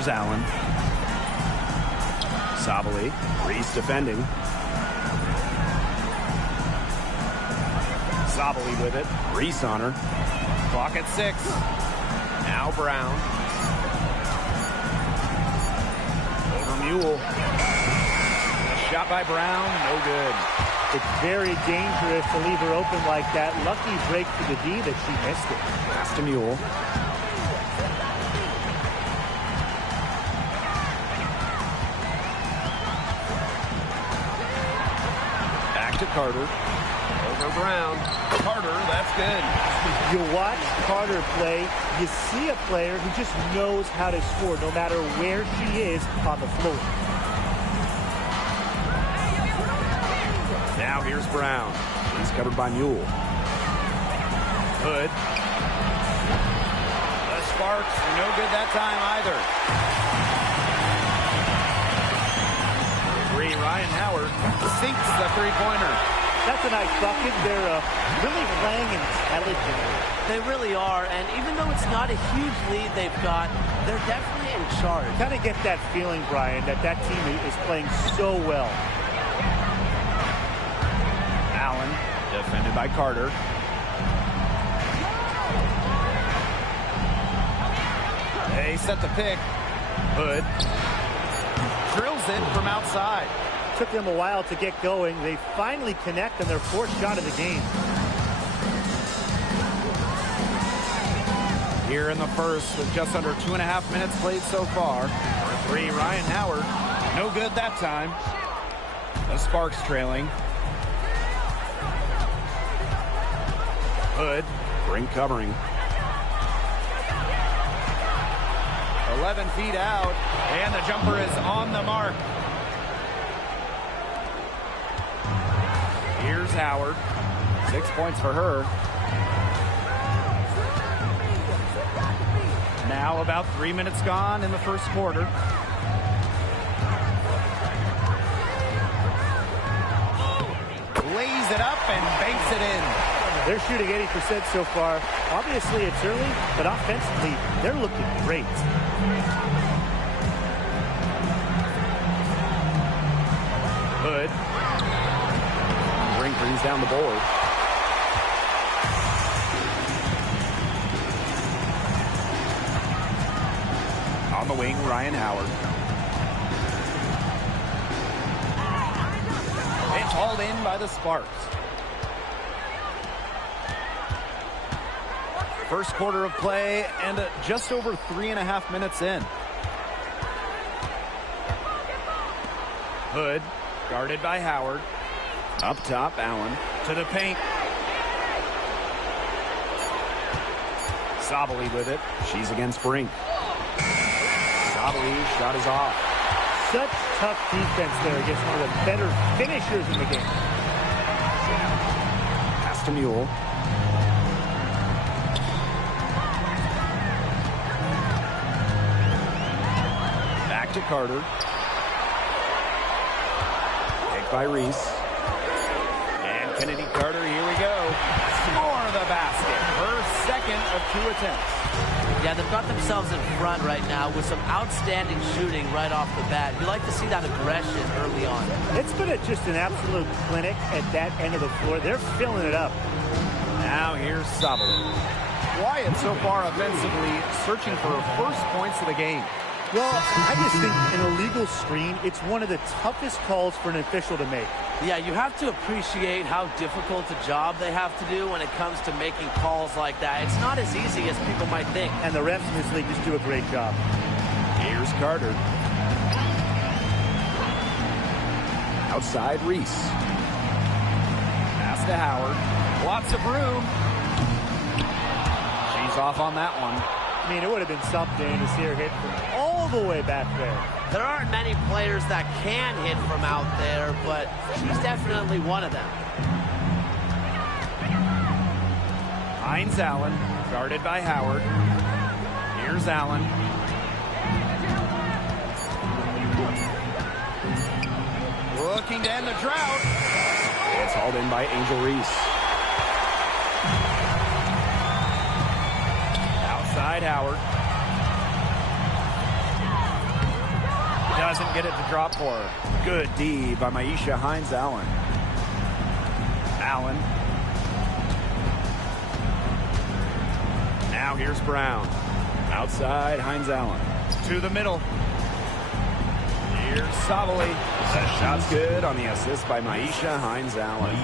Here's Allen. Sabali. Reese defending. Sabali with it. Reese on her. Clock at 6. Now Brown. Over Mule. A shot by Brown. No good. It's very dangerous to leave her open like that. Lucky break to the D that she missed it. Pass to Mule. Back to Carter. Over Brown. Carter, that's good. You watch Carter play, you see a player who just knows how to score no matter where she is on the floor. Now here's Brown. He's covered by Mule. Hood. The Sparks, no good that time either. Ryan Howard sinks the three-pointer. That's a nice bucket. They're really playing intelligently. They really are, and even though it's not a huge lead they've got, they're definitely in charge. Kind of get that feeling, Brian, that that team is playing so well. Allen, defended by Carter. They set the pick. Hood drills it from outside. Took them a while to get going. They finally connect on their fourth shot of the game. Here in the first with just under 2.5 minutes played so far. For 3, Ryan Howard. No good that time. The Sparks trailing. Hood, Brink covering. 11 feet out, and the jumper is on the mark. Here's Howard. 6 points for her. Now about 3 minutes gone in the first quarter. Lays it up and banks it in. They're shooting 80% so far. Obviously, it's early, but offensively, they're looking great. Hood. Brink brings down the board. On the wing, Ryan Howard. It's hauled in by the Sparks. First quarter of play and just over 3.5 minutes in. Hood, guarded by Howard. Up top, Allen to the paint. Sabali with it. She's against Brink. Sabali's shot is off. Such tough defense there against one of the better finishers in the game. Pass to Mule. Back to Carter. Picked by Reese. And Kennedy Carter, here we go. Score the basket. Her second of 2 attempts. Yeah, they've got themselves in front right now with some outstanding shooting right off the bat. You like to see that aggression early on. It's been just an absolute clinic at that end of the floor. They're filling it up. Now here's Sabali. Wyatt so far offensively searching for her first points of the game. Well, I just think an illegal screen, it's one of the toughest calls for an official to make. Yeah, you have to appreciate how difficult a job they have to do when it comes to making calls like that. It's not as easy as people might think. And the refs in this league just do a great job. Here's Carter. Outside Reese. Pass to Howard. Lots of room. She's off on that one. I mean, it would have been something to see her hit from all the way back there. There aren't many players that can hit from out there, but she's definitely one of them. Hines Allen, guarded by Howard. Here's Allen. Looking to end the drought. It's hauled in by Angel Reese. Outside Howard. Doesn't get it to drop for her. Good D by Maisha Hines-Allen. Allen. Now here's Brown. Outside, Hines-Allen. To the middle. Here's Savali. The shot's good on the assist by Maisha Hines-Allen.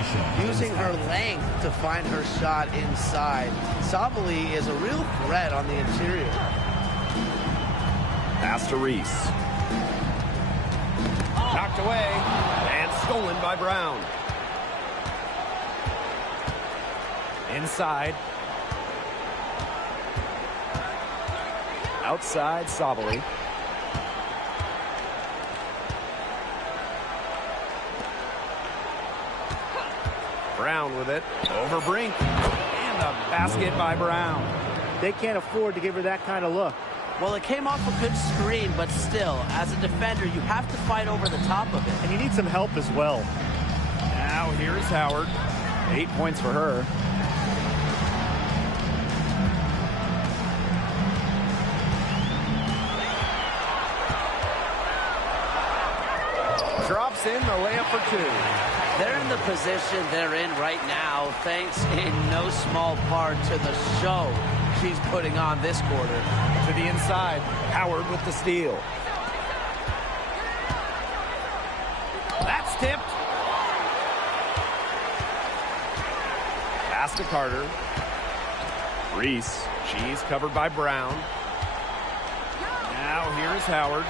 Using her length to find her shot inside. Savali is a real threat on the interior. Pass to Reese. Knocked away and stolen by Brown. Inside. Outside, Savali. Brown with it. Over Brink. And the basket by Brown. They can't afford to give her that kind of look. Well, it came off a good screen, but still, as a defender, you have to fight over the top of it. And you need some help as well. Now here's Howard. 8 points for her. Drops in the layup for two. They're in the position they're in right now, thanks in no small part to the show she's putting on this quarter. To the inside, Howard with the steal. That's tipped. Pass to Carter. Reese, she's covered by Brown. Now here's Howard.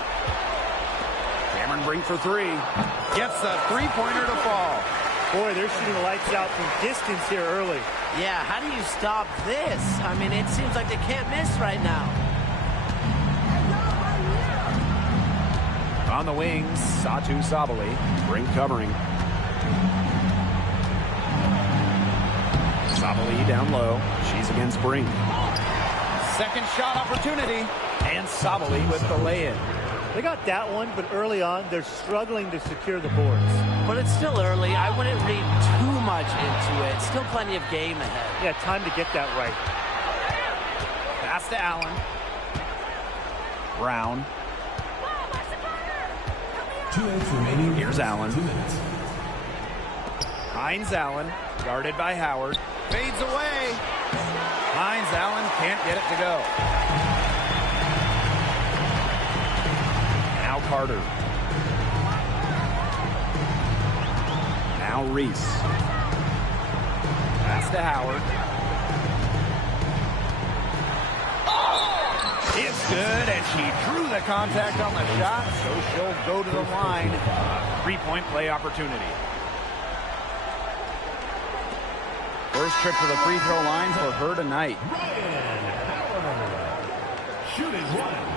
Cameron Brink for three. Gets a three-pointer to fall. Boy, they're shooting lights out from distance here early. Yeah, how do you stop this? I mean, it seems like they can't miss right now. On the wings, Satu Savali. Brink covering. Savali down low. She's against Brink. Second shot opportunity. And Savali with the lay-in. They got that one, but early on, they're struggling to secure the boards. But it's still early. I wouldn't read too much into it. Still plenty of game ahead. Yeah, time to get that right. Pass to Allen. Brown. 2 minutes remaining. Here's Allen. 2 minutes. Hines-Allen, guarded by Howard. Fades away. Hines-Allen can't get it to go. Now Carter. Now Reese. Pass to Howard. It's good, and she drew the contact on the shot, so she'll go to the line. Three-point play opportunity. First trip to the free throw line for her tonight. Shooting one.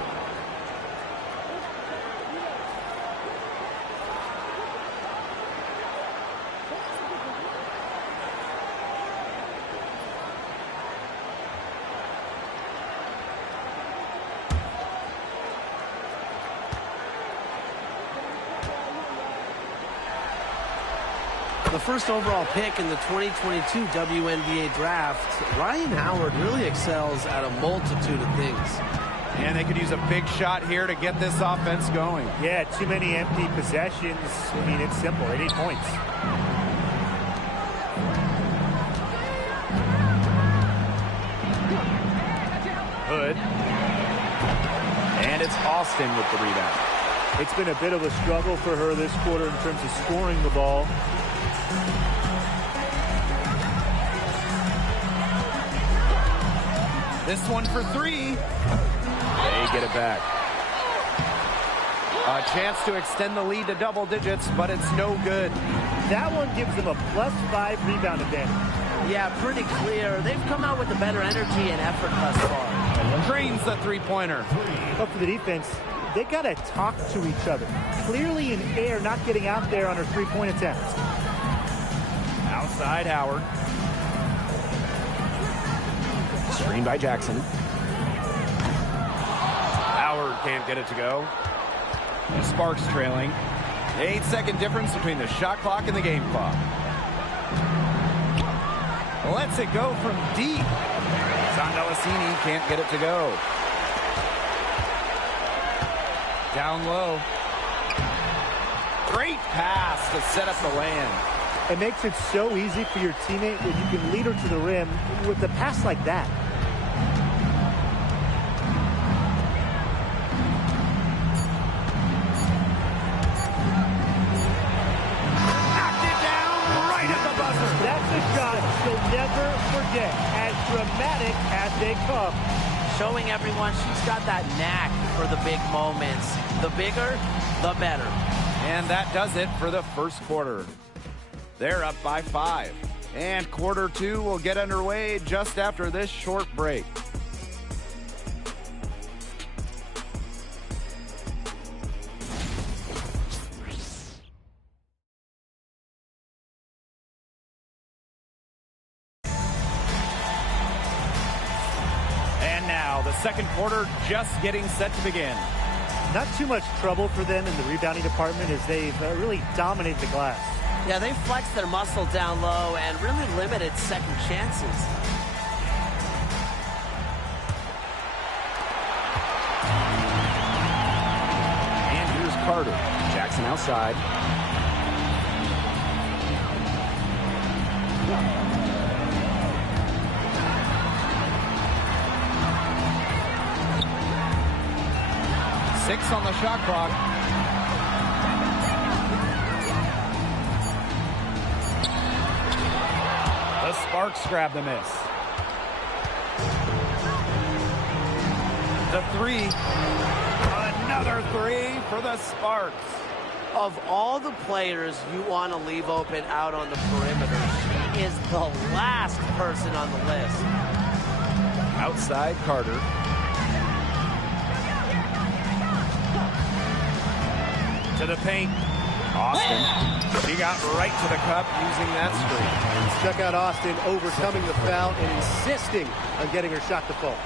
The first overall pick in the 2022 WNBA draft, Ryan Howard really excels at a multitude of things. And they could use a big shot here to get this offense going. Yeah, too many empty possessions. I mean, it's simple. They need points. Hood. And it's Austin with the rebound. It's been a bit of a struggle for her this quarter in terms of scoring the ball. This one for three. They get it back. A chance to extend the lead to double digits, but it's no good. That one gives them a +5 rebound advantage. Yeah, pretty clear. They've come out with a better energy and effort thus far. Drains the three-pointer. But for the defense, they got to talk to each other. Clearly in air, not getting out there on her three-point attempts. Outside Howard. Screen by Jackson. Howard can't get it to go. The Sparks trailing. 8-second difference between the shot clock and the game clock. Lets it go from deep. Zandalasini can't get it to go. Down low. Great pass to set up the land. It makes it so easy for your teammate when you can lead her to the rim with a pass like that. Knocked it down right at the buzzer. That's a shot she'll never forget, as dramatic as they come. Showing everyone she's got that knack for the big moments. The bigger, the better. And that does it for the first quarter. They're up by 5. And quarter 2 will get underway just after this short break. And now the second quarter just getting set to begin. Not too much trouble for them in the rebounding department as they've really dominated the glass. Yeah, they flexed their muscle down low and really limited second chances. And here's Carter. Jackson outside. Six on the shot clock. The Sparks grab the miss. The three. Another three for the Sparks. Of all the players you want to leave open out on the perimeter, she is the last person on the list. Outside Carter. To the paint. Austin. He got right to the cup using that screen. Check out Austin overcoming the foul and insisting on getting her shot to fall.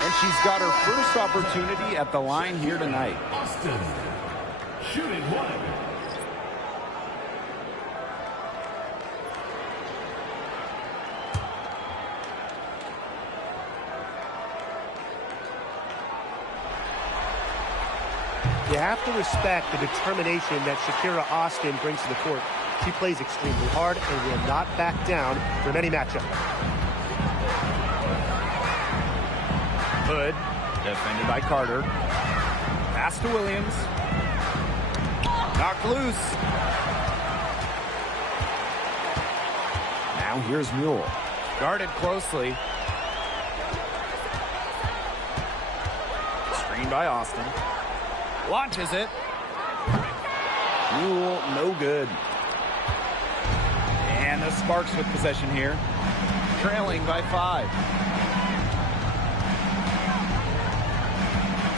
And she's got her first opportunity at the line here tonight. Austin, shooting one. You have to respect the determination that Shakira Austin brings to the court. She plays extremely hard and will not back down from any matchup. Hood, defended by Carter. Pass to Williams. Knocked loose. Now here's Mule. Guarded closely. Screened by Austin. Launches it. Mule, no good. And the Sparks with possession here. Trailing by 5.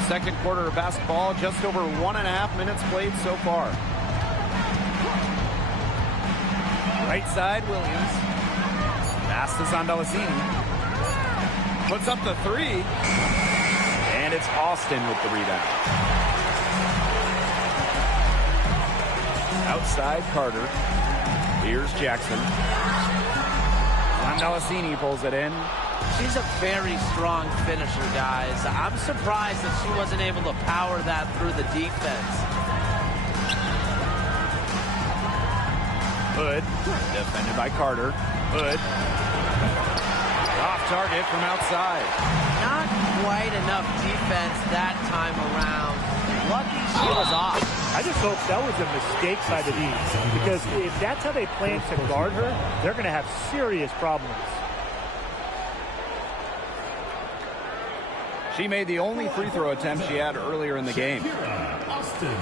Second quarter of basketball, just over 1.5 minutes played so far. Right side, Williams. Pass to Sandalacini. Puts up the three. And it's Austin with the rebound. Outside, Carter. Here's Jackson. Sandalacini pulls it in. She's a very strong finisher, guys. I'm surprised that she wasn't able to power that through the defense. Hood, defended by Carter. Hood. Off target from outside. Not quite enough defense that time around. Lucky she was off. I just hope that was a mistake by the D's, because if that's how they plan to guard her, they're going to have serious problems. She made the only free throw attempt she had earlier in the game. Austin,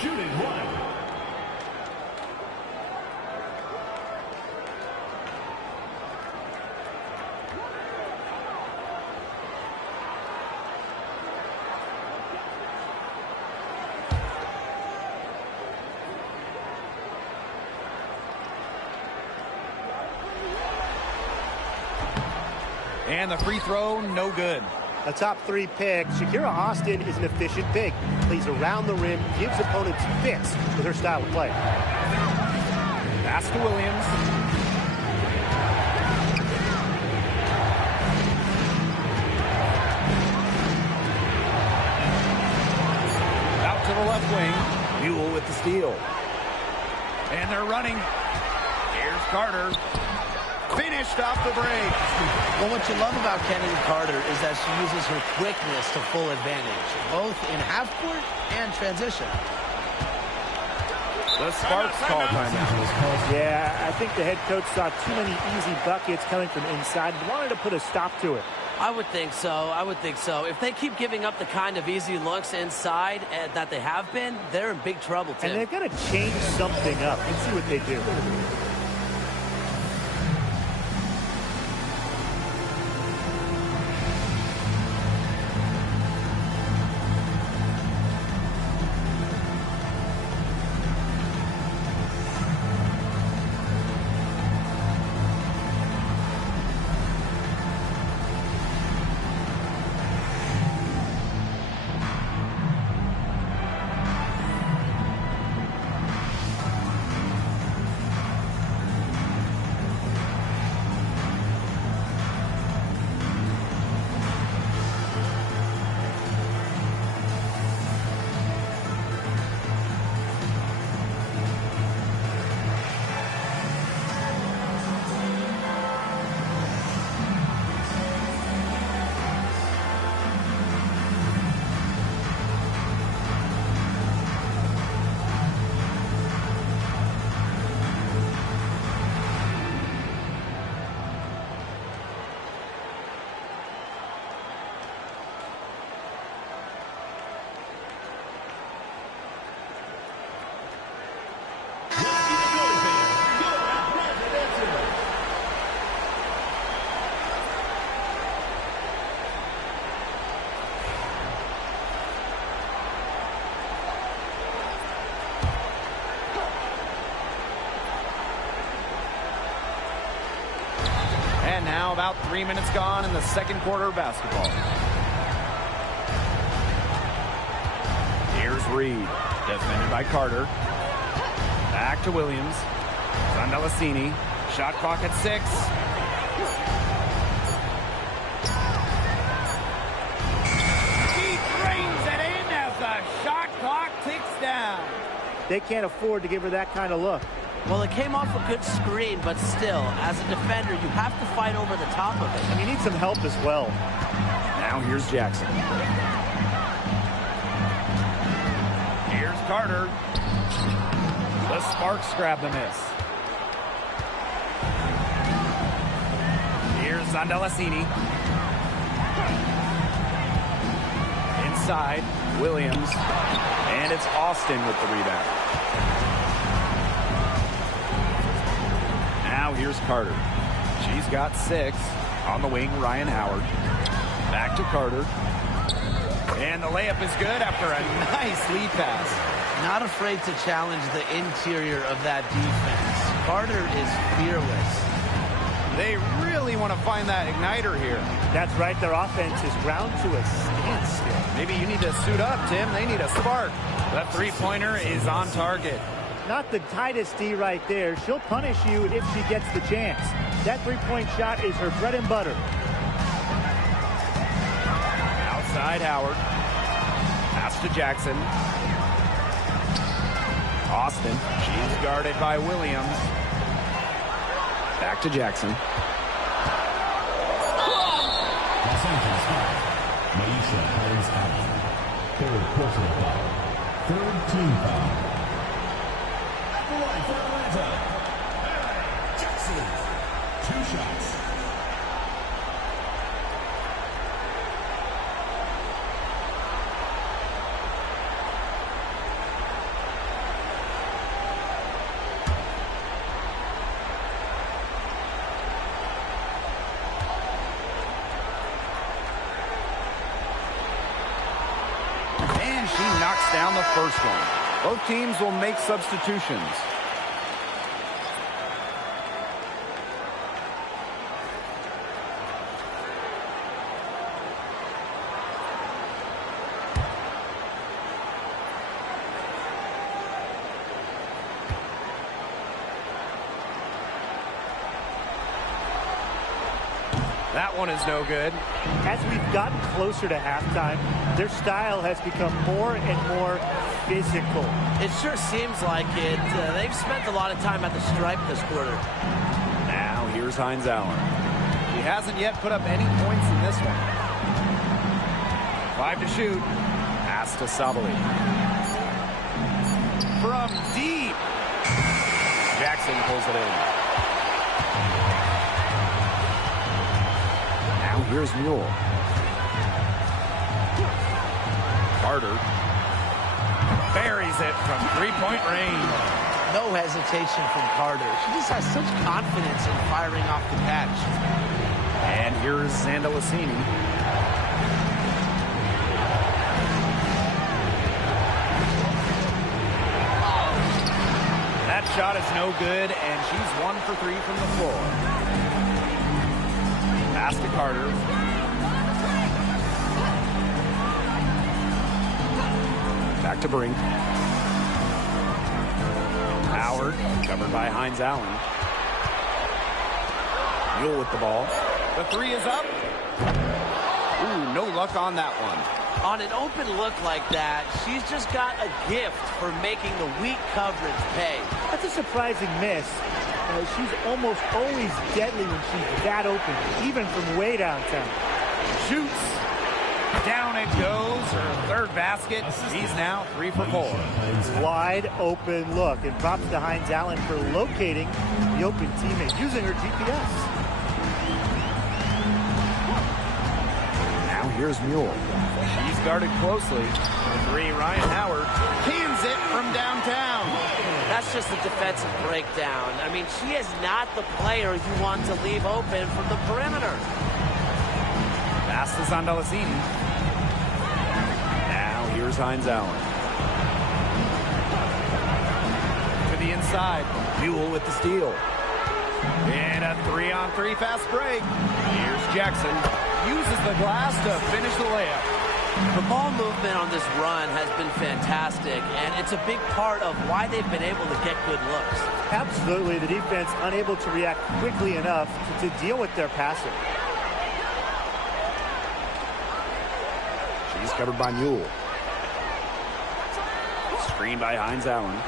shooting one. And the free throw, no good. A top 3 pick, Shakira Austin is an efficient big. Plays around the rim, gives opponents fits with her style of play. Pass to Williams. School with the steal. And they're running. Here's Carter. Finished off the break. Well, what you love about Kennedy Carter is that she uses her quickness to full advantage, both in half court and transition. The Sparks call timeout. Yeah, I think the head coach saw too many easy buckets coming from inside and wanted to put a stop to it. I would think so. I would think so. If they keep giving up the kind of easy looks inside that they have been, they're in big trouble, Tim. And they've got to change something up. Let's see what they do. And now about 3 minutes gone in the second quarter of basketball. Here's Reed, defended by Carter. Back to Williams. Zandalasini. Shot clock at 6. He brings it in as the shot clock ticks down. They can't afford to give her that kind of look. Well, it came off a good screen, but still, as a defender, you have to fight over the top of it. And you need some help as well. Now here's Jackson. Here's Carter. The Sparks grab the miss. Here's Zandalasini. Inside, Williams. And it's Austin with the rebound. Now here's Carter. She's got 6. On the wing, Ryan Howard. Back to Carter. And the layup is good after a nice lead pass. Not afraid to challenge the interior of that defense. Carter is fearless. They really want to find that igniter here. That's right. Their offense is ground to a standstill. Maybe you need to suit up, Tim. They need a spark. That three-pointer is on target. Not the tightest D right there. She'll punish you if she gets the chance. That three-point shot is her bread and butter. Outside Howard. Pass to Jackson. Austin. She's guarded by Williams. Back to Jackson. Los Angeles foul. Maisha Hayes-Allen. Third personal foul. Third team foul. At the line for Atlanta, Jackson. 2 shots. And she knocks down the first one. Both teams will make substitutions. That one is no good. As we've gotten closer to halftime, their style has become more and more physical. It sure seems like it. They've spent a lot of time at the stripe this quarter. Now here's Hines Allen. He hasn't yet put up any points in this one. 5 to shoot. Pass to Sabali. From deep. Jackson pulls it in. Now here's Mule. Carter buries it from three-point range. No hesitation from Carter. She just has such confidence in firing off the catch. And here's Zandalicini. That shot is no good, and she's 1 for 3 from the floor. Pass to Carter. Back to Brink. Howard, covered by Hines Allen. Mule with the ball. The three is up. Ooh, no luck on that one. On an open look like that, she's just got a gift for making the weak coverage pay. That's a surprising miss. She's almost always deadly when she's that open, even from way downtown. Shoots. Down it goes. Her third basket. He's now 3 for 4. Wide open look. And props to Hines Allen for locating the open teammate, using her GPS. Now here's Mule. She's guarded closely. The three, Ryan Howard cans it from downtown. That's just a defensive breakdown. I mean, she is not the player you want to leave open from the perimeter. Pass to Zandalicini. Now here's Hines Allen. To the inside. Mule with the steal. And a 3-on-3 fast break. Here's Jackson. Uses the glass to finish the layup. The ball movement on this run has been fantastic, and it's a big part of why they've been able to get good looks. Absolutely. The defense unable to react quickly enough to deal with their passing. She's covered by Mule. Screen by Hines Allen.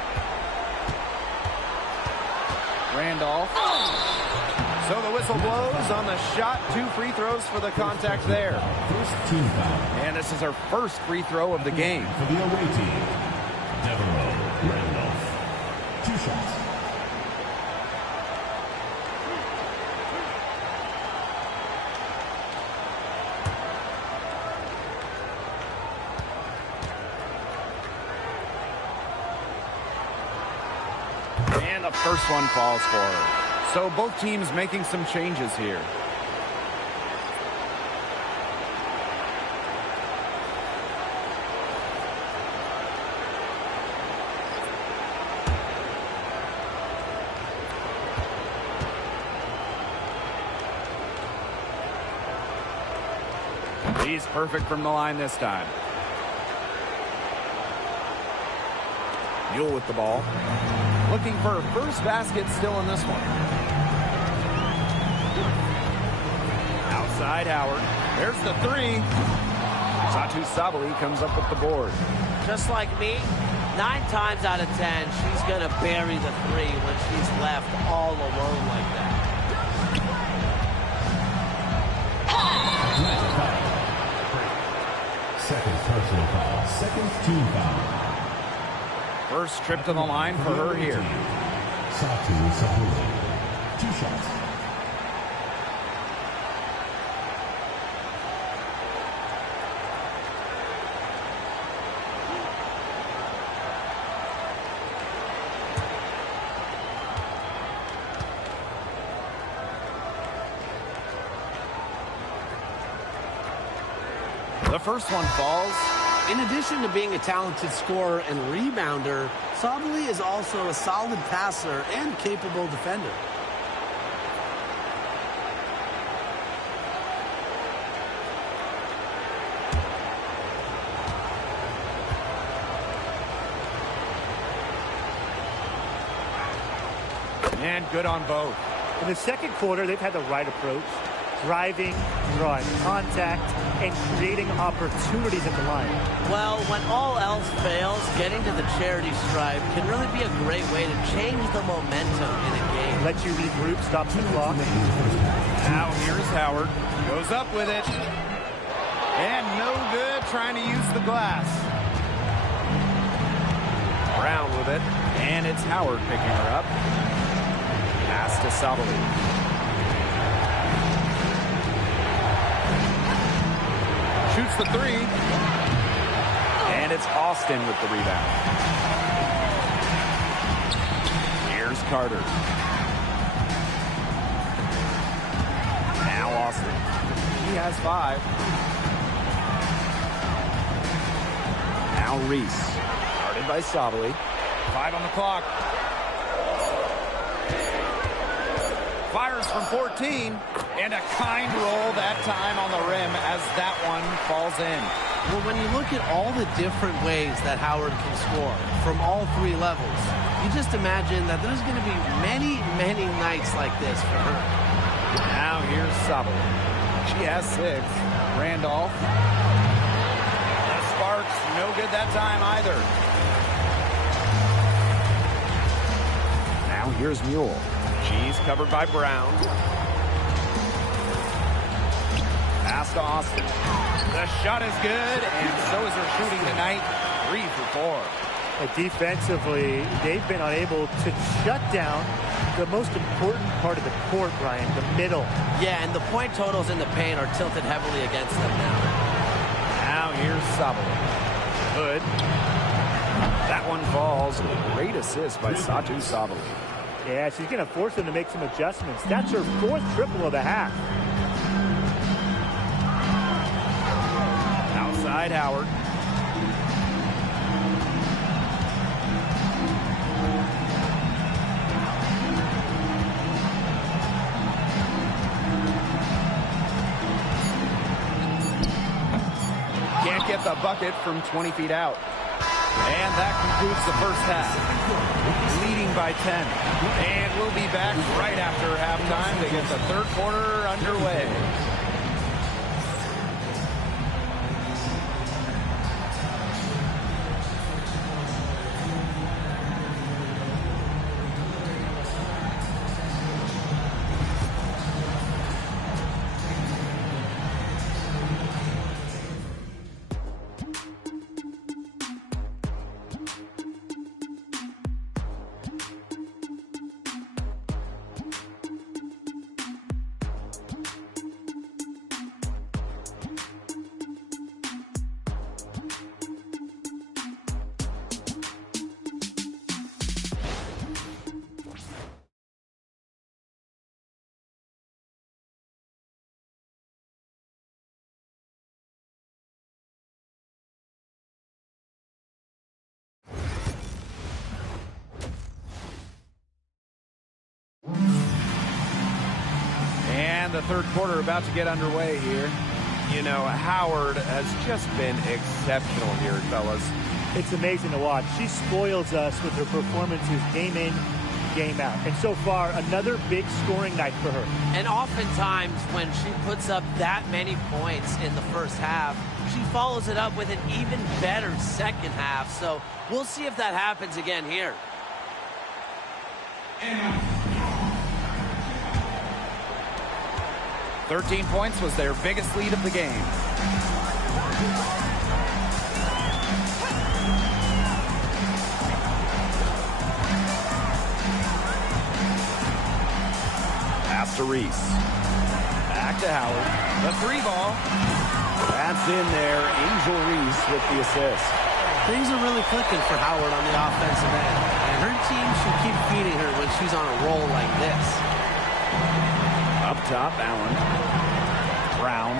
Randolph. So the whistle blows on the shot. 2 free throws for the contact there. First team foul. And this is her first free throw of the game. For the away team, Devereaux Randolph. 2 shots. And the first one falls for her. So both teams making some changes here. He's perfect from the line this time. Mule with the ball. Looking for her first basket still in this one. Outside Howard. There's the three. Satu Sabali comes up with the board. Just like me, 9 times out of 10, she's going to bury the three when she's left all alone like that. Second personal foul. Second team foul. First trip to the line for her here. Satu Sabali. 2 shots. The first one falls. In addition to being a talented scorer and rebounder, Sabali is also a solid passer and capable defender. And good on both. In the second quarter, they've had the right approach. driving, drawing contact, and creating opportunities at the line. Well, when all else fails, getting to the charity stripe can really be a great way to change the momentum in a game. Let you regroup, stops the clock. Now here's Howard. Goes up with it. And no good trying to use the glass. Brown with it. And it's Howard picking her up. Pass to Sabali. Shoots the three. And it's Austin with the rebound. Here's Carter. Now Austin. He has 5. Now Reese. Guarded by Sabali. 5 on the clock. Fires from 14. And a kind roll that time on the rim as that one falls in. Well, when you look at all the different ways that Howard can score from all 3 levels, you just imagine that there's going to be many, many nights like this for her. Now here's Sabali. She has 6. Randolph. The Sparks, no good that time either. Now here's Mule. She's covered by Brown. Pass to Austin. The shot is good, and so is her shooting tonight. 3 for 4. Defensively, they've been unable to shut down the most important part of the court, Brian, the middle. Yeah, and the point totals in the paint are tilted heavily against them now. Now here's Sabali. Hood. That one falls. Great assist by Satu Sabali. Yeah, she's going to force them to make some adjustments. That's her 4th triple of the half. Outside Howard. Can't get the bucket from 20 feet out. And that concludes the first half. Leading by 10. And we'll be back right after halftime to get the third quarter underway. And the third quarter about to get underway here. You know, Howard has just been exceptional here, fellas. It's amazing to watch. She spoils us with her performances game in, game out. And so far, another big scoring night for her. And oftentimes when she puts up that many points in the first half, she follows it up with an even better second half. So we'll see if that happens again here. 13 points was their biggest lead of the game. Pass to Reese. Back to Howard. The 3 ball. That's in there. Angel Reese with the assist. Things are really clicking for Howard on the offensive end. And her team should keep feeding her when she's on a roll like this. Up top, Allen. Brown.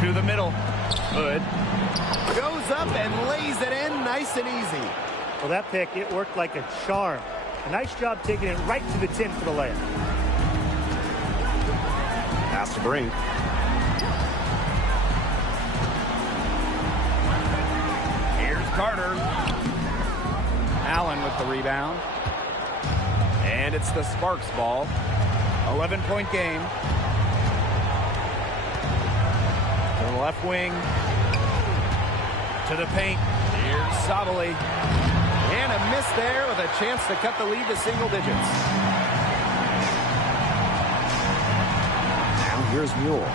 To the middle. Hood. Goes up and lays it in nice and easy. Well, that pick, it worked like a charm. A nice job taking it right to the tin for the layup. Pass to Brink. Here's Carter. Allen with the rebound. And it's the Sparks ball. 11-point game. To the left wing. To the paint. Here's Sabali. And a miss there with a chance to cut the lead to single digits. Now here's Mule.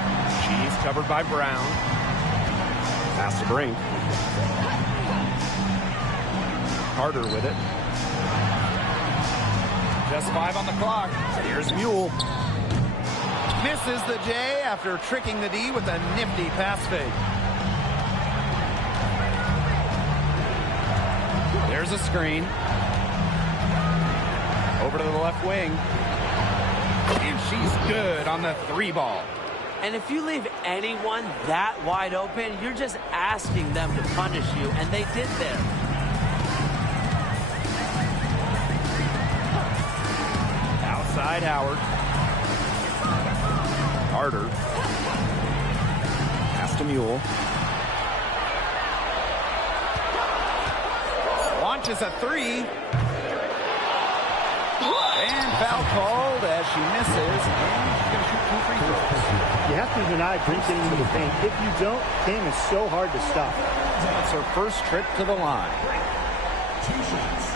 She's covered by Brown. Pass to Brink. Carter with it. Just 5 on the clock. Here's Mule. Misses the J after tricking the D with a nifty pass fake. There's a screen. Over to the left wing. And she's good on the 3 ball. And if you leave anyone that wide open, you're just asking them to punish you, and they did there. Outside Howard. Carter. Pass to Mule. Launches a 3. And foul called as she misses. And she's going to shoot 2 free throws. You have to deny Brink getting into the paint. If you don't, Cam is so hard to stop. That's her first trip to the line. 2 shots.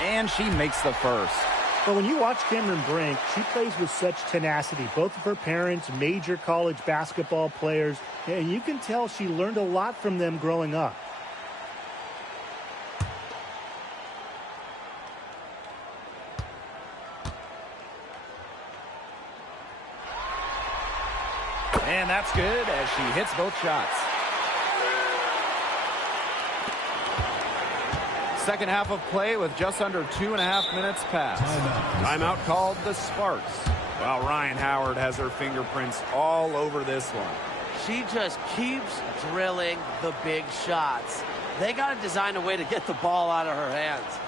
And she makes the first. But when you watch Cameron Brink, she plays with such tenacity. Both of her parents, major college basketball players, and you can tell she learned a lot from them growing up. And that's good as she hits both shots. Second half of play with just under 2.5 minutes passed. Timeout called the Sparks. Well, Ryan Howard has her fingerprints all over this one. She just keeps drilling the big shots. They got to design a way to get the ball out of her hands.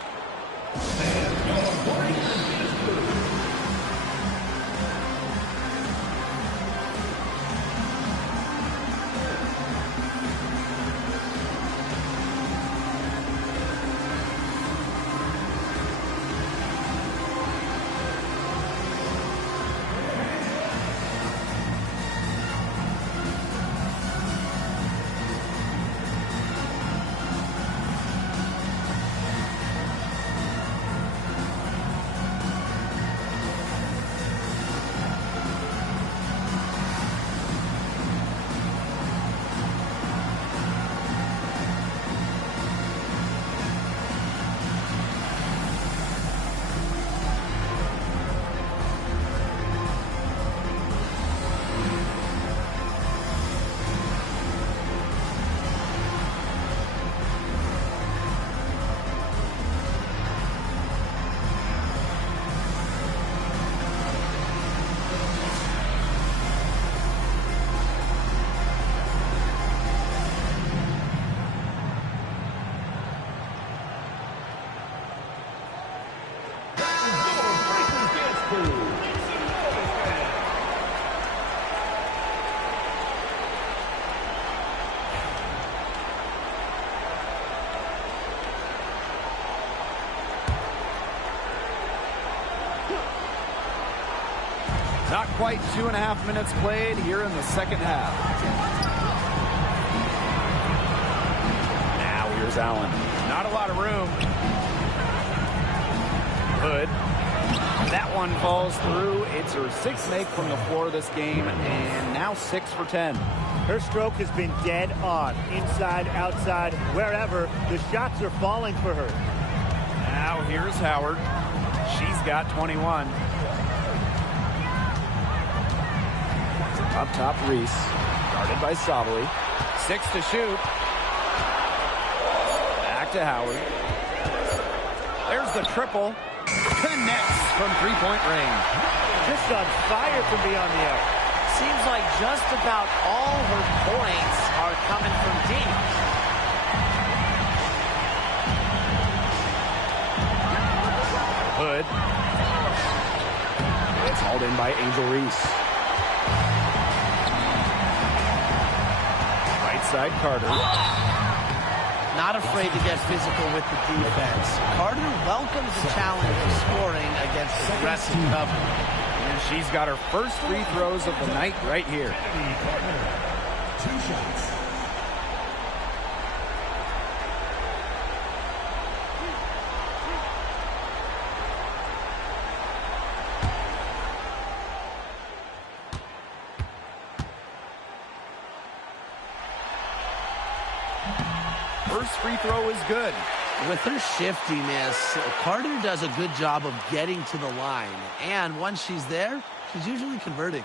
Not quite 2.5 minutes played here in the second half. Now here's Allen. Not a lot of room. Hood. That one falls through. It's her 6th make from the floor this game, and now 6 for 10. Her stroke has been dead on. Inside, outside, wherever. The shots are falling for her. Now here's Howard. She's got 21. Up top, Reese. Guarded by Sabali. 6 to shoot. Back to Howard. There's the triple. Connects from 3-point range. Just on fire from beyond the arc. Seems like just about all her points are coming from deep. in by Angel Reese. Right side, Carter. Not afraid to get physical with the defense. Carter welcomes the challenge of scoring against aggressive cover. And she's got her first free throws of the night right here. 2 shots. First free throw is good. With her shiftiness, Carter does a good job of getting to the line. And once she's there, she's usually converting.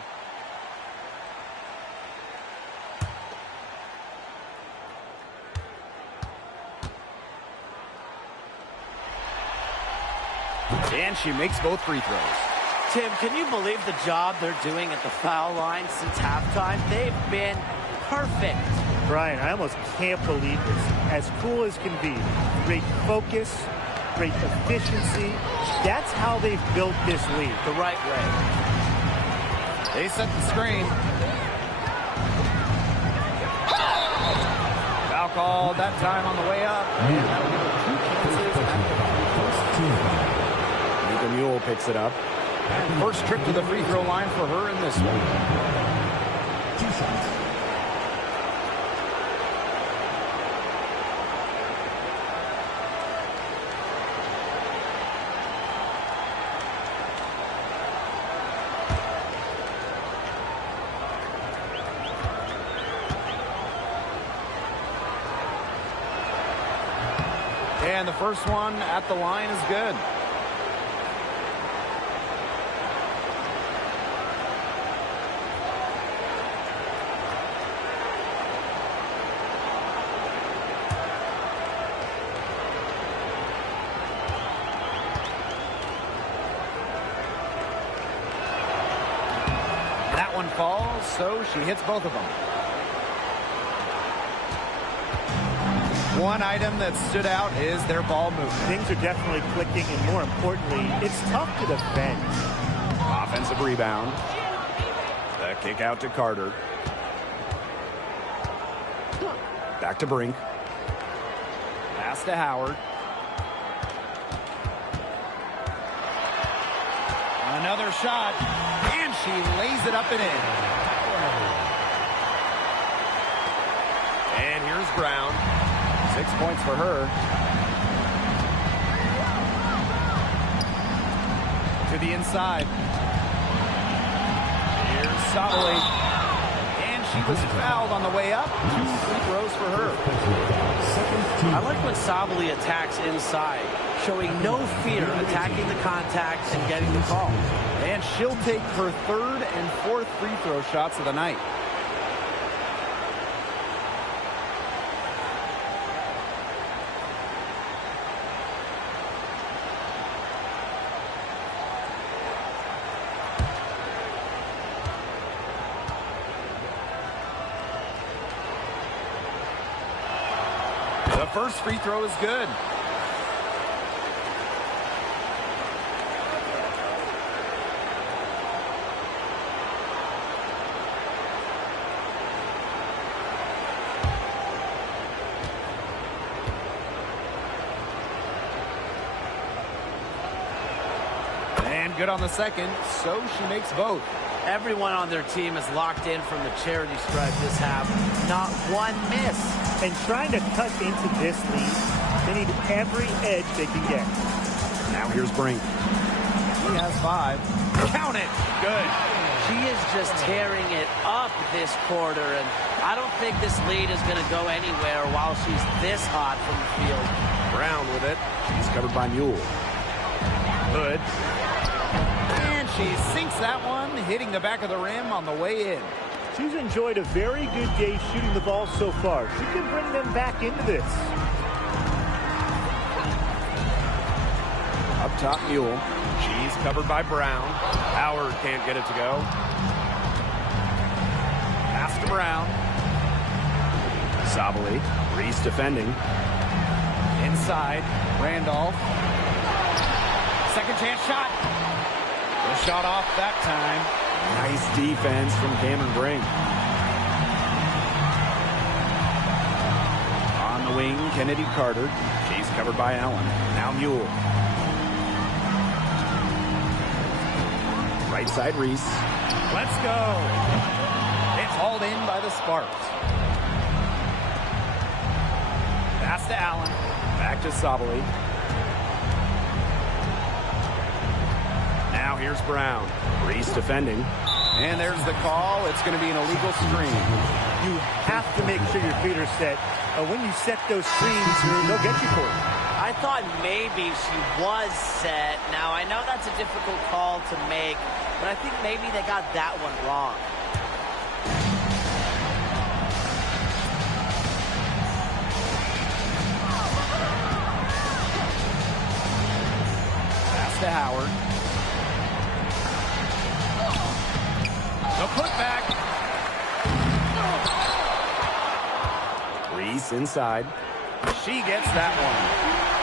And she makes both free throws. Tim, can you believe the job they're doing at the foul line since halftime? They've been perfect. Brian, I almost can't believe this. As cool as can be. Great focus, great efficiency. That's how they've built this lead. The right way. They set the screen. Foul call that time on the way up. And that'll give her 2 chances at the Nika Mule picks it up. And first trip to the free throw line for her in this one. 2 shots. And the first one at the line is good. That one falls, so she hits both of them. One item that stood out is their ball movement. Things are definitely clicking, and more importantly, it's tough to defend. Offensive rebound. The kick out to Carter. Back to Brink. Pass to Howard. Another shot, and she lays it up and in. And here's Brown. 6 points for her. To the inside. Here's Sabali. And she was fouled on the way up. 2 free throws for her. I like when Sabali attacks inside, showing no fear, attacking the contact and getting the call. And she'll take her 3rd and 4th free throw shots of the night. The first free throw is good. And good on the second, so she makes both. Everyone on their team is locked in from the charity stripe this half. Not one miss. And trying to cut into this lead, they need every edge they can get. Now here's Brink. He has 5. Count it. Good. She is just tearing it up this quarter, and I don't think this lead is going to go anywhere while she's this hot from the field. Brown with it. She's covered by Mule. Hood. And she sinks that one, hitting the back of the rim on the way in. She's enjoyed a very good day shooting the ball so far. She can bring them back into this. Up top, Mule. She's covered by Brown. Howard can't get it to go. Pass to Brown. Sabali. Reese defending. Inside. Randolph. Second chance shot. The shot off that time. Nice defense from Cameron Brink. On the wing, Kennedy Carter. She's covered by Allen. Now Mule. Right side, Reese. Let's go. It's hauled in by the Sparks. Pass to Allen. Back to Sabali. Now here's Brown. Reese defending. And there's the call. It's going to be an illegal screen. You have to make sure your feet are set. When you set those screens, they'll get you for it. I thought maybe she was set. Now, I know that's a difficult call to make, but I think maybe they got that one wrong. Pass to Howard. The putback. Reese inside. She gets that one.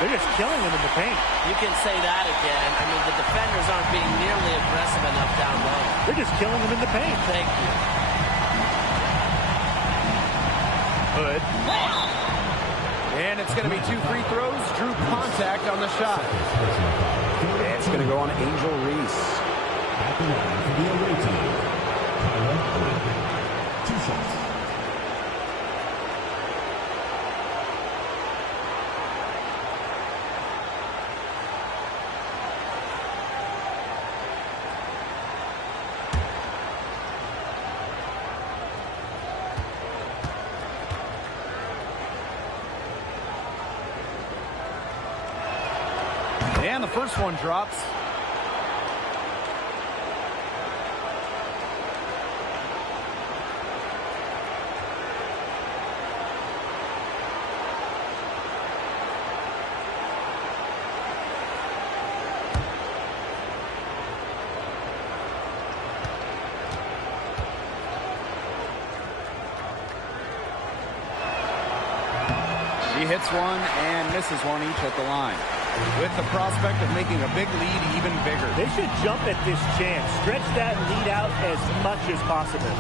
They're just killing them in the paint. You can say that again. I mean, the defenders aren't being nearly aggressive enough down low. They're just killing them in the paint. Thank you. Hood. And it's going to be 2 free throws. Drew contact on the shot. It's going to go on Angel Reese. At the line for the away team, Kyla Hood. 2 shots. And the first one drops. She hits one and misses one each at the line, with the prospect of making a big lead even bigger. They should jump at this chance. Stretch that lead out as much as possible.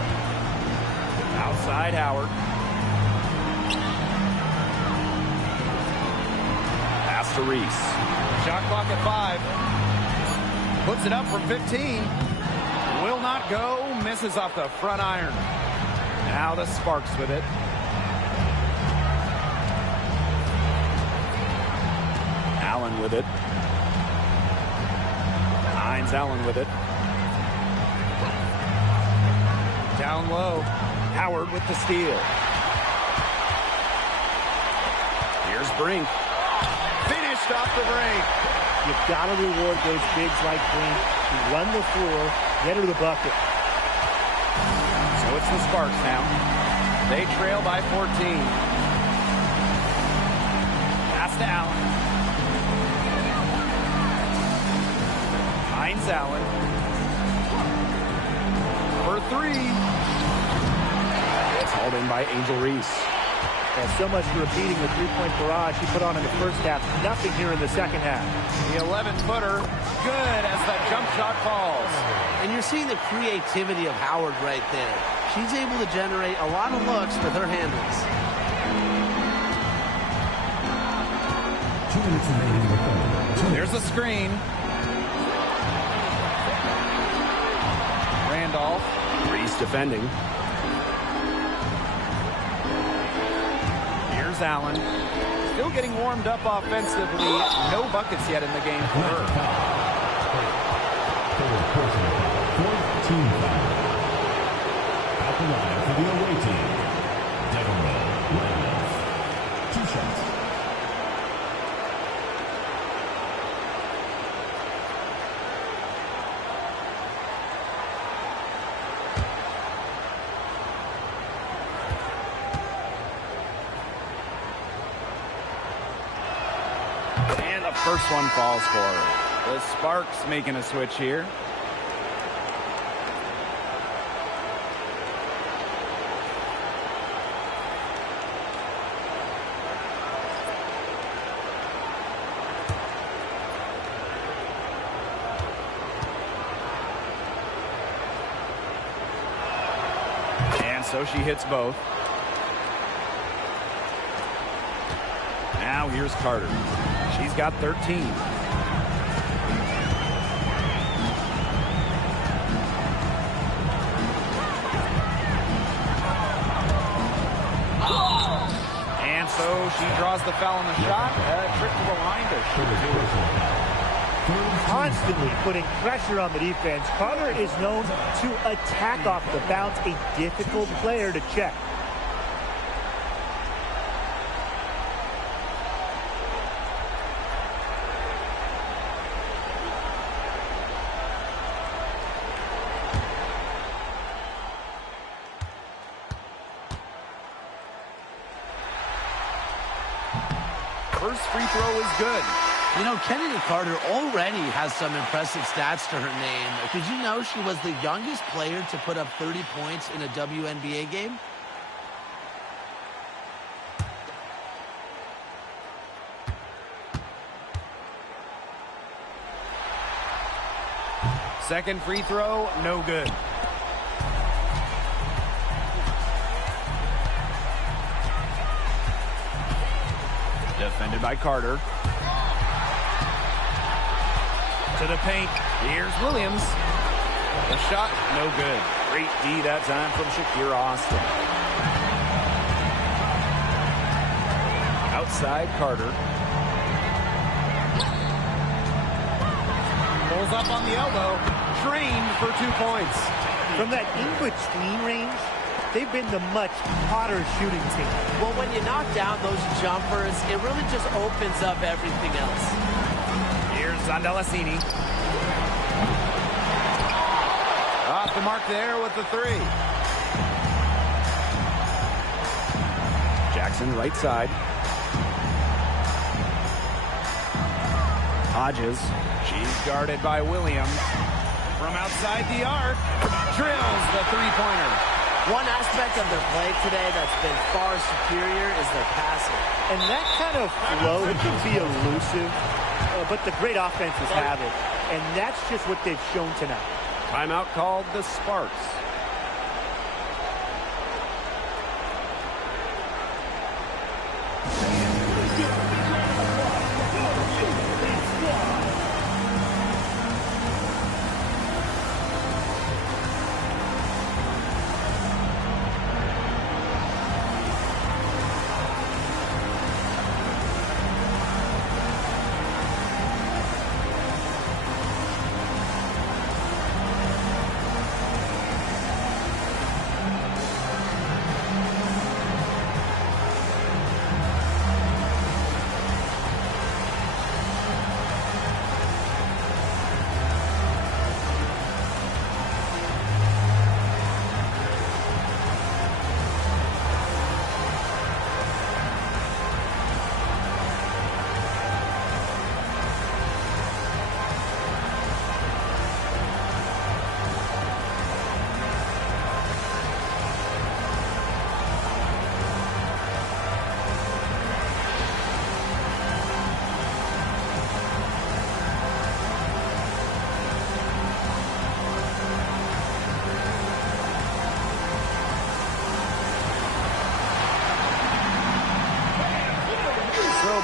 Outside Howard. Pass to Reese. Shot clock at 5. Puts it up from 15. Will not go. Misses off the front iron. Now the Sparks with it. Allen with it. Hines Allen with it. Down low. Howard with the steal. Here's Brink. Finished off the break. You've got to reward those bigs like Brink. You run the floor, get her the bucket. So it's the Sparks now. They trail by 14. Pass to Allen. Hines Allen. For 3. It's hauled in by Angel Reese. And so much for repeating the three-point barrage she put on in the first half. Nothing here in the second half. The 11-footer, good as the jump shot falls. And you're seeing the creativity of Howard right there. She's able to generate a lot of looks with her handles. 2 minutes remaining in the third. There's a screen. Randolph. Reese defending. Here's Allen. Still getting warmed up offensively. No buckets yet in the game for her. Fourth team foul. At the line for the away team, Devereaux Randolph. 2 shots. And the first one falls for her. The Sparks making a switch here. And so she hits both. Now here's Carter. She's got 13. And so she draws the foul on the shot. Trick to the line to shoot it. Constantly putting pressure on the defense. Carter is known to attack off the bounce, a difficult player to check. First free throw is good. You know, Kennedy Carter already has some impressive stats to her name. Did you know she was the youngest player to put up 30 points in a WNBA game? Second free throw, no good. Defended by Carter. To the paint. Here's Williams. The shot, no good. Great D that time from Shakira Austin. Outside Carter. Pulls up on the elbow. Trained for 2 points. From that in-between range, they've been the much hotter shooting team. Well, when you knock down those jumpers, it really just opens up everything else. Here's Zandalasini. Off the mark there with the three. Jackson right side. Hodges. She's guarded by Williams. From outside the arc. Drills the three-pointer. One aspect of their play today that's been far superior is their passing. And that kind of flow, it can be elusive, but the great offenses have it. And that's just what they've shown tonight. Timeout called the Sparks.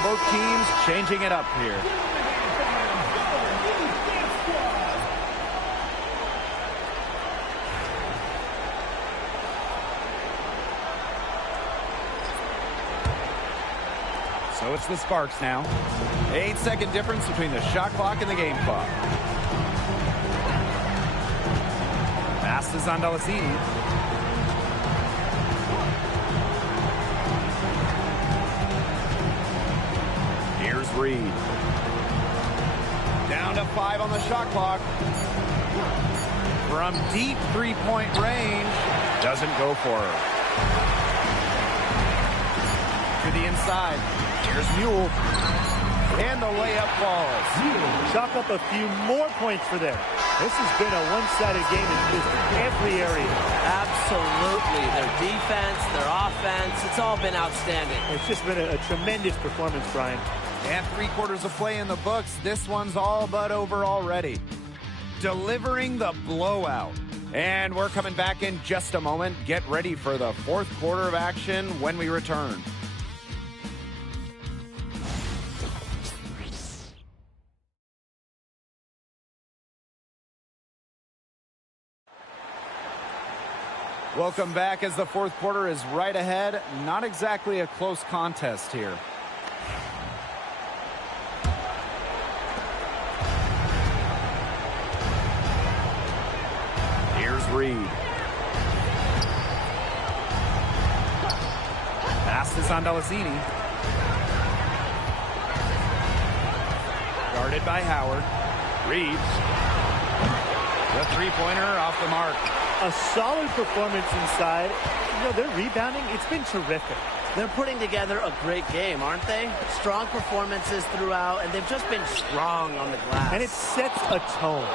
Both teams changing it up here. So it's the Sparks now. 8-second difference between the shot clock and the game clock. Pass to Zandalasini. Reed. Down to 5 on the shot clock. From deep three-point range. Doesn't go for her. To the inside. Here's Mule. And the layup falls. Chalk up a few more points for them. This has been a one-sided game in just every area. Absolutely. Their defense, their offense, it's all been outstanding. It's just been a tremendous performance, Brian. And 3 quarters of play in the books. This one's all but over already. Delivering the blowout. And we're coming back in just a moment. Get ready for the fourth quarter of action when we return. Welcome back as the fourth quarter is right ahead. Not exactly a close contest here. Here's Reed. Pass is on Delazini. Guarded by Howard. Reeves. The three-pointer off the mark. A solid performance inside. You know, their rebounding, it's been terrific. They're putting together a great game, aren't they? Strong performances throughout, and they've just been strong on the glass. And it sets a tone.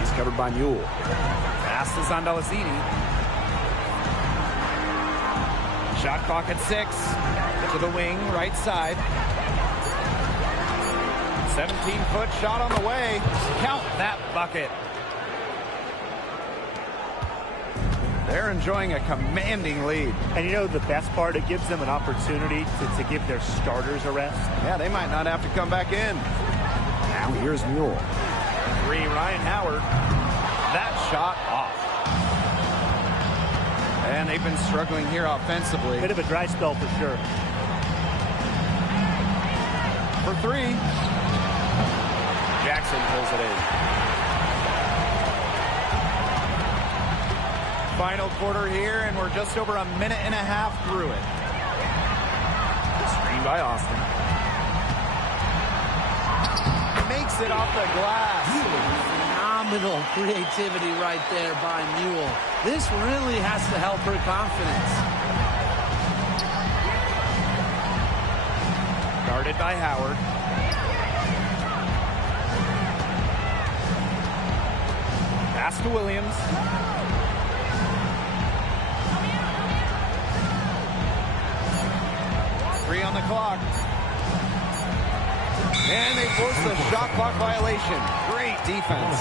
He's covered by Mule. Pass is on Delazini. Shot clock at 6. To the wing, right side. 17-foot shot on the way. Count that bucket. They're enjoying a commanding lead. And you know the best part, it gives them an opportunity to give their starters a rest. Yeah, they might not have to come back in. Now here's Mule. 3, Ryan Howard. That shot off. And they've been struggling here offensively. Bit of a dry spell for sure. For 3. Jackson pulls it in. Final quarter here, and we're just over a minute and a half through it. Screen by Austin. Makes it off the glass. Phenomenal creativity right there by Mule. This really has to help her confidence. Guarded by Howard. Pass to Williams. Three on the clock. And they force the shot clock violation. Great defense.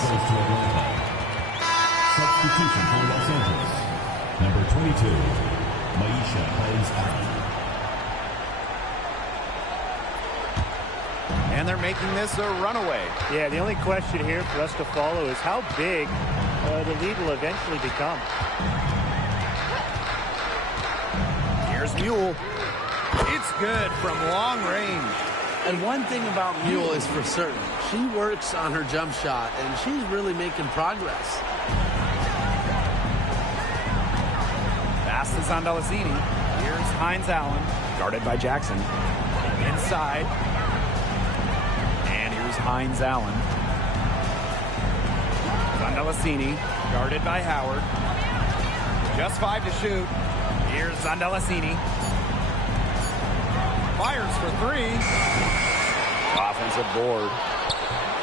Substitution for Los Angeles. Number 22, Maisha Hayes-Allen. And they're making this a runaway. Yeah, the only question here for us to follow is how big the lead will eventually become. Here's Mule. It's good from long range. And one thing about Mule is for certain. She works on her jump shot, and she's really making progress. Pass is on Delazini. Here's Hines Allen. Guarded by Jackson. Inside. And here's Hines Allen. Zandalasini. Guarded by Howard. Just 5 to shoot. Here's Zandalasini. Fires for 3. Offensive board.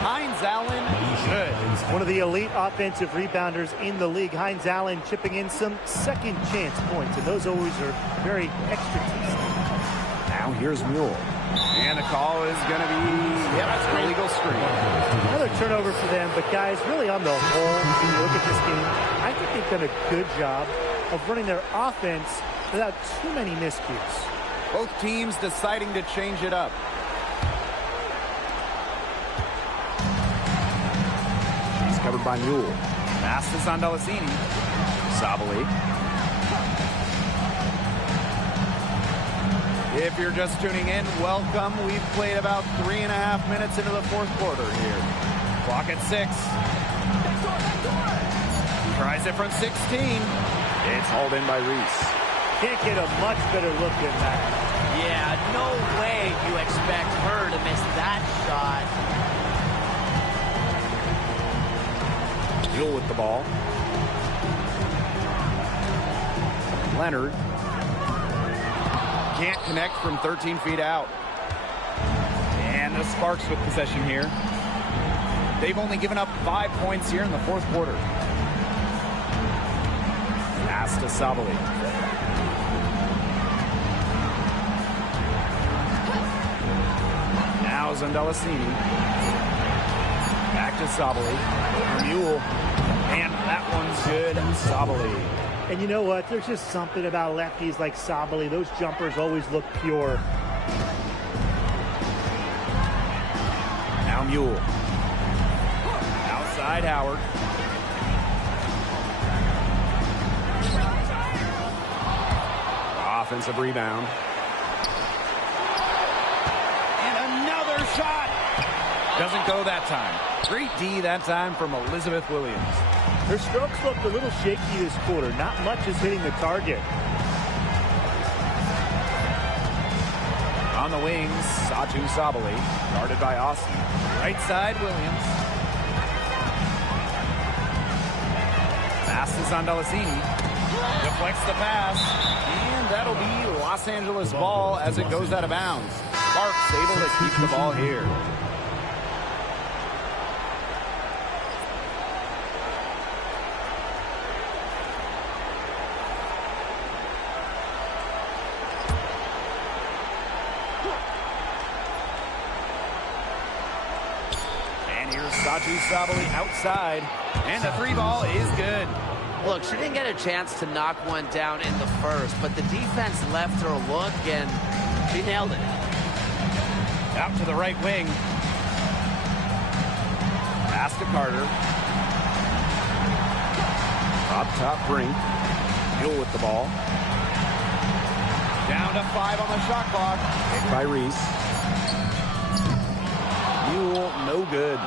Hines Allen, good. One of the elite offensive rebounders in the league. Hines Allen chipping in some second chance points, and those always are very extra tasty. Now here's Mule. And the call is going to be, that's an illegal screen. Another turnover for them, but guys, really on the whole, when you look at this game, I think they've done a good job of running their offense without too many miscues. Both teams deciding to change it up. She's covered by Mule. Pass is on Delazini. Sabali. If you're just tuning in, welcome. We've played about 3.5 minutes into the fourth quarter here. Clock at 6. Tries it from 16. It's hauled in by Reese. Can't get a much better look than that. Yeah, no way you expect her to miss that shot. Mule with the ball. Leonard. Can't connect from 13 feet out. And the Sparks with possession here. They've only given up 5 points here in the fourth quarter. Pass to Sabali. Now Zundalicini. Back to Sabali. Mule. And that one's good. Sabali. And you know what? There's just something about lefties like Sabali. Those jumpers always look pure. Now Mule. Outside Howard. Offensive rebound. And another shot. Doesn't go that time. Great D that time from Elizabeth Williams. Her strokes looked a little shaky this quarter. Not much is hitting the target. On the wings, Satu Sabali, guarded by Austin. Right side, Williams. Pass to Zundalicini. Deflects the pass. And that'll be Los Angeles ball as it goes out of bounds. Sparks able to keep the ball here. And here's Satu Sabali outside. And the three ball is good. Look, she didn't get a chance to knock one down in the first, but the defense left her a look, and she nailed it. Out to the right wing. Pass to Carter. Up top, Brink. Mule with the ball. Down to 5 on the shot clock. Hit by Reese. Mule, no good.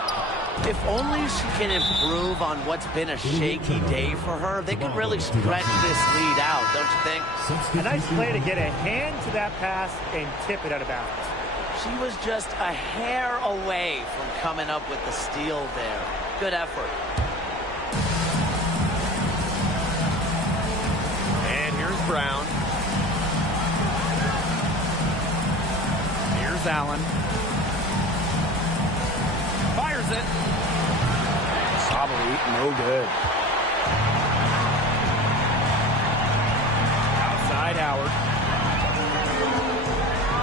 If only she can improve on what's been a shaky day for her, they could really stretch this lead out, don't you think? A nice play to get a hand to that pass and tip it out of bounds. She was just a hair away from coming up with the steal there. Good effort. And here's Brown. Here's Allen. Fires it. Sabali, no good. Outside Howard.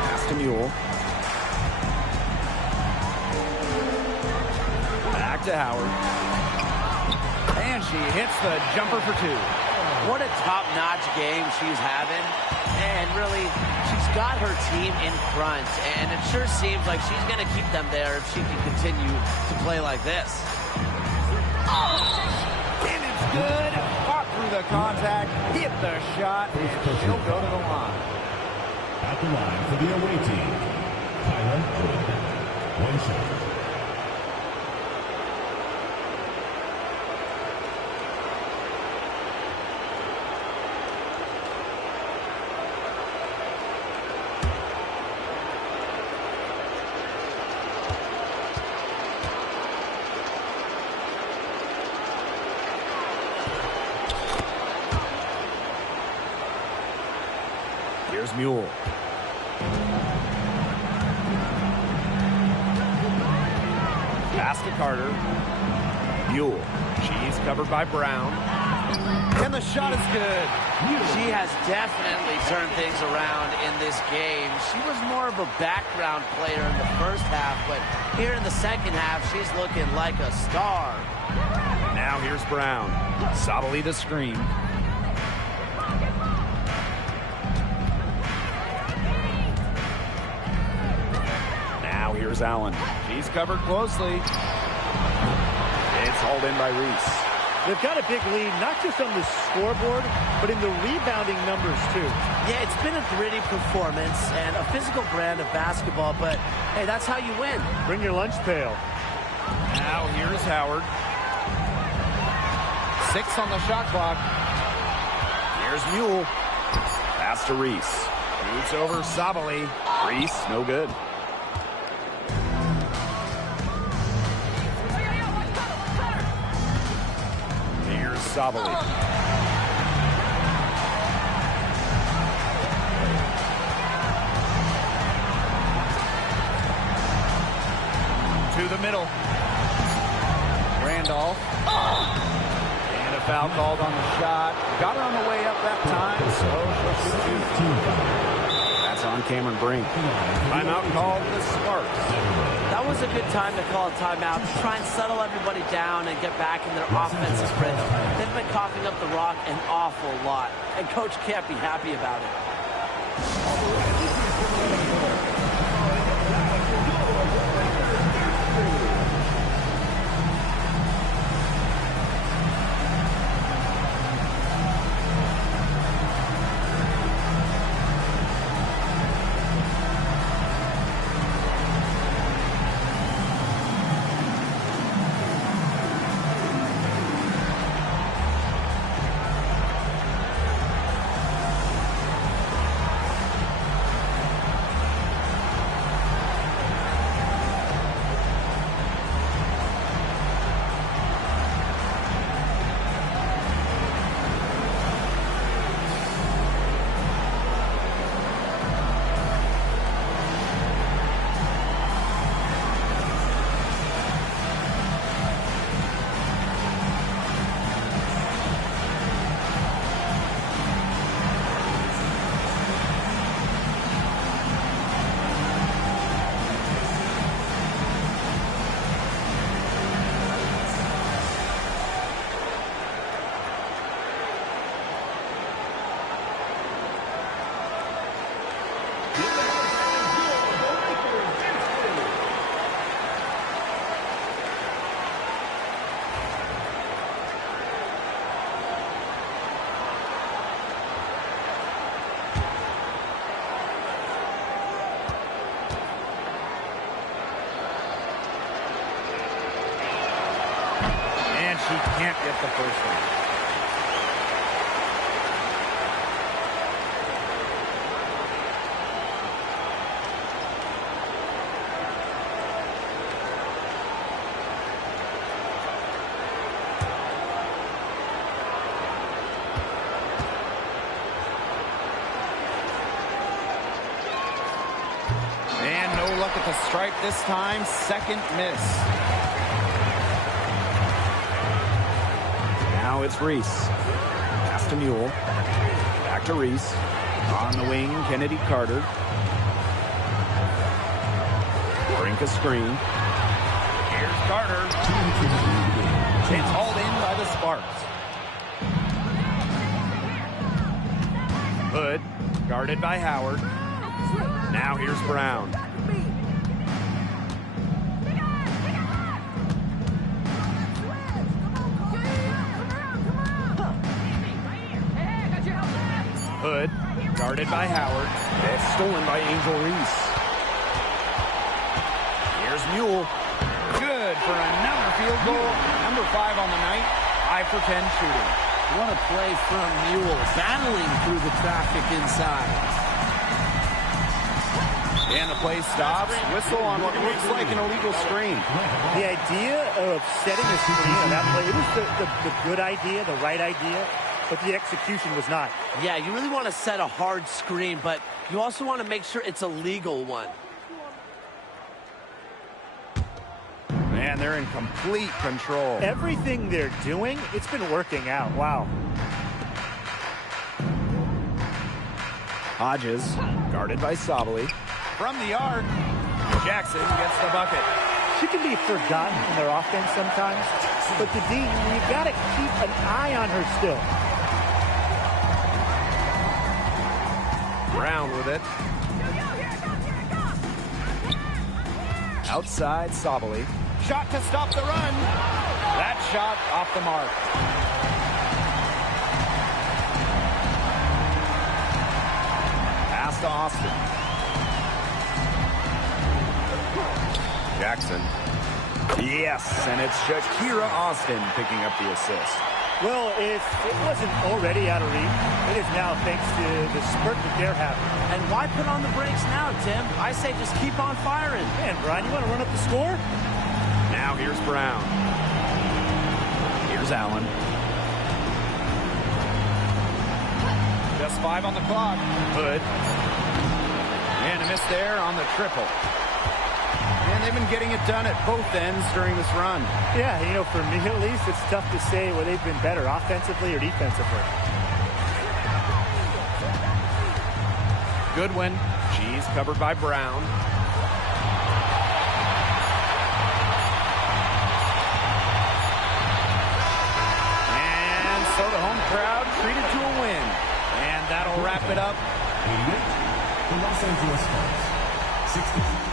Pass to Mule. Back to Howard. And she hits the jumper for 2. What a top-notch game she's having. And really, she's got her team in front. And it sure seems like she's going to keep them there if she can continue to play like this. And it's good. Fought through the contact, hit the shot, and she'll go to the line. At the line for the away team, Kyla Wood. 1 shot. Here's Mule. Pass to Carter. Mule. She's covered by Brown. And the shot is good. She has definitely turned things around in this game. She was more of a background player in the first half, but here in the second half, she's looking like a star. Now here's Brown. Sabali the screen. Now here's Allen. She's covered closely. It's hauled in by Reese. They've got a big lead, not just on the scoreboard, but in the rebounding numbers, too. Yeah, it's been a gritty performance and a physical brand of basketball, but, hey, that's how you win. Bring your lunch pail. Now here's Howard. 6 on the shot clock. Here's Mule. Pass to Reese. Shoots over Sabali. Reese, no good. Here's Sabali. To the middle. Randolph. And a foul called on the shot. Got her on the way up that time, so she'll shoot 2. That's on Cameron Brink. Timeout called the Sparks. That was a good time to call a timeout to try and settle everybody down and get back in their offensive rhythm. They've been coughing up the rock an awful lot, and Coach can't be happy about it. She can't get the first one. And no luck at the stripe this time. Second miss. Now it's Reese. Pass to Mule. Back to Reese. On the wing, Kennedy Carter. Brink a screen. Here's Carter. It's hauled in by the Sparks. Hood, guarded by Howard. Now here's Brown. Hood, guarded by Howard. It's stolen by Angel Reese. Here's Mule. Good for another field goal. Number 5 on the night. 5 for 10 shooting. What a play from Mule, battling through the traffic inside. And the play stops. Whistle on what looks like an illegal screen. The idea of setting a screen on that play, it was the good idea, the right idea, but the execution was not. Yeah, you really want to set a hard screen, but you also want to make sure it's a legal one. Man, they're in complete control. Everything they're doing, it's been working out. Wow. Hodges, guarded by Sabali. From the arc, Jackson gets the bucket. She can be forgotten in their offense sometimes, but the D, you've got to keep an eye on her still. Brown with it. Outside, Sabali. Shot to stop the run. That shot off the mark. Pass to Austin. Jackson. Yes, and it's Shakira Austin picking up the assist. Well, if it wasn't already out of reach, it is now thanks to the spurt that they're having. And why put on the brakes now, Tim? I say just keep on firing. Man, Brian, you want to run up the score? Now here's Brown. Here's Allen. Just 5 on the clock. Hood. And a miss there on the triple. And they've been getting it done at both ends during this run. Yeah, you know, for me at least, it's tough to say where they've been better, offensively or defensively. Goodwin. She He's covered by Brown. And so the home crowd treated to a win. And that'll wrap it up. 88, the Los Angeles Stars. 60.